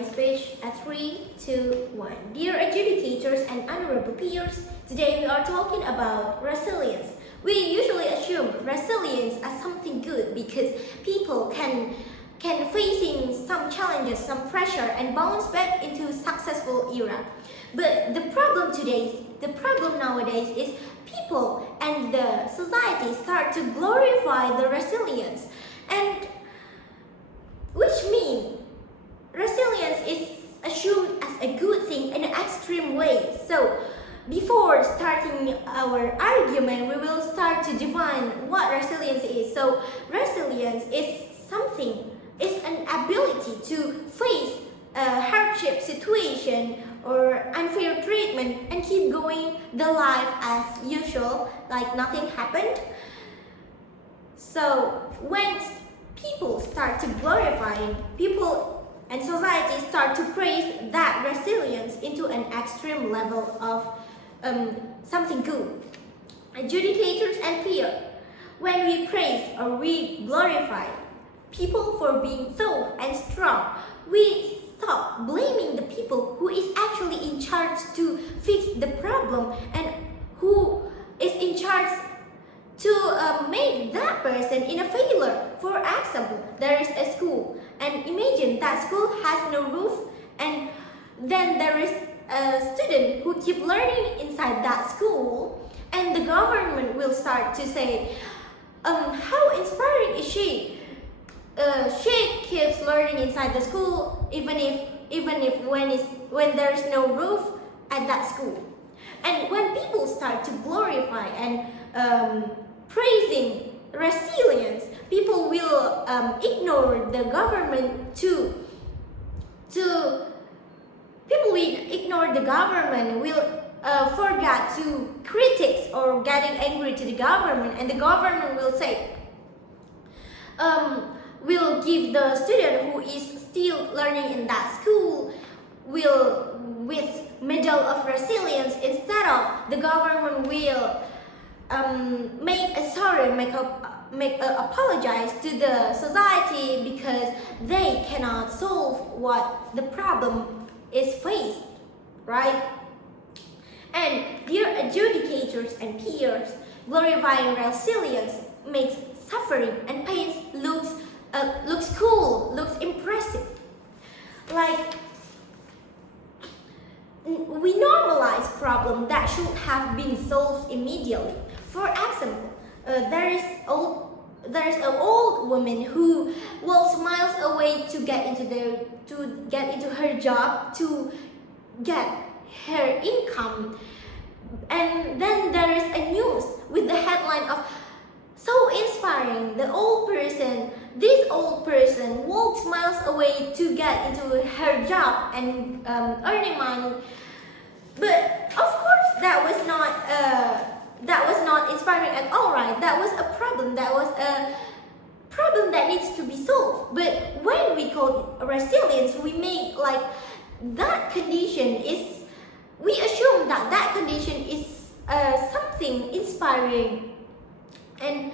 my speech at 3, 2, 1. Dear adjudicators and honorable peers, today we are talking about resilience. We usually assume resilience as something good because people can facing some challenges, some pressure and bounce back into successful era. But the problem nowadays is people and the society start to glorify the resilience, and which means resilience is assumed as a good thing in an extreme way. So before starting our argument, we will start to define what resilience is. So resilience is an ability to face a hardship situation or unfair treatment and keep going the life as usual, like nothing happened. So when people start to glorify, people and society start to praise that resilience into an extreme level of something good. Adjudicators and peers, when we praise or we glorify people for being tough and strong, we stop blaming the people who is actually in charge to fix the problem and who is in charge to make that person in a failure. For example, there is a school, and imagine that school has no roof, and then there is a student who keep learning inside that school, and the government will start to say, how inspiring is she? She keeps learning inside the school even if when there is no roof at that school. And when people start to glorify and praising resilience, people will ignore the government people will ignore the government, will forget to critics or getting angry to the government, and the government will say, will give the student who is still learning in that school with medal of resilience, instead of the government will make apologize to the society because they cannot solve what the problem is faced, right? And dear adjudicators and peers, glorifying resilience makes suffering and pain looks cool, looks impressive. Like, we normalize problems that should have been solved immediately. For example, there is an old woman who walks miles away to get into her job, to get her income, and then there is a news with the headline of "So inspiring, this old person walks miles away to get into her job and earning money." But of course that was not inspiring at all, right? That was a problem that needs to be solved. But when we call it resilience, we make like that condition is, we assume that condition is something inspiring, and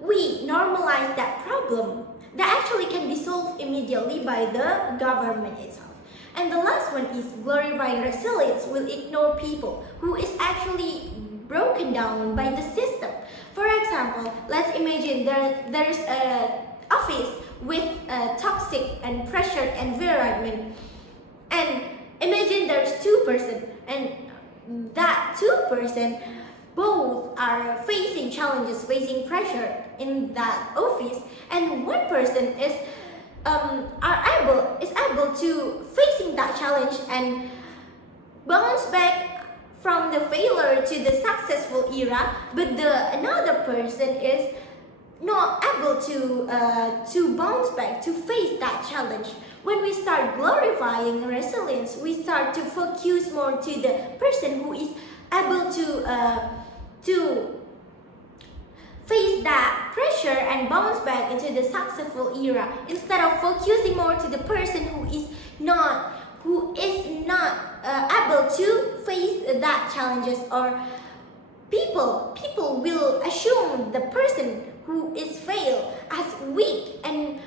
we normalize that problem that actually can be solved immediately by the government itself. And the last one is glorifying resilience will ignore people who is actually broken down by the system. For example, let's imagine there is an office with a toxic and pressured environment, and imagine there's two persons, and that two person both are facing challenges, facing pressure in that office, and one person is able to facing that challenge and bounce back from the failure to the successful era, but another person is not able to bounce back to face that challenge. When we start glorifying resilience, we start to focus more to the person who is able to face that pressure and bounce back into the successful era, instead of focusing more to the person who is not able to face that challenges. Or people will assume the person who is failed as weak and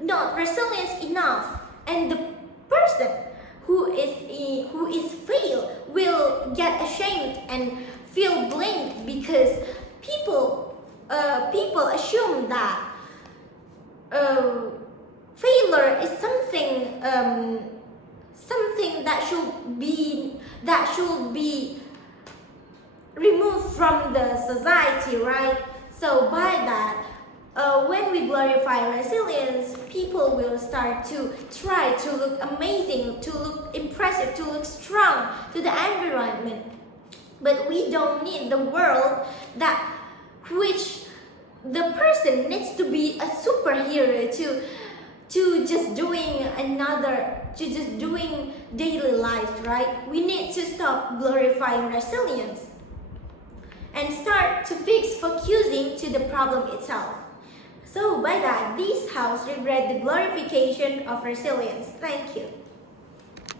not resilient enough, and person who is failed will get ashamed and feel blamed because people assume that failure is something that should be removed from the society, right? So by that, when we glorify resilience, people will start to try to look amazing, to look impressive, to look strong to the environment. But we don't need the world that which the person needs to be a superhero to just doing daily life, right? We need to stop glorifying resilience and start to fix focusing to the problem itself. So by that, this house regret the glorification of resilience. Thank you.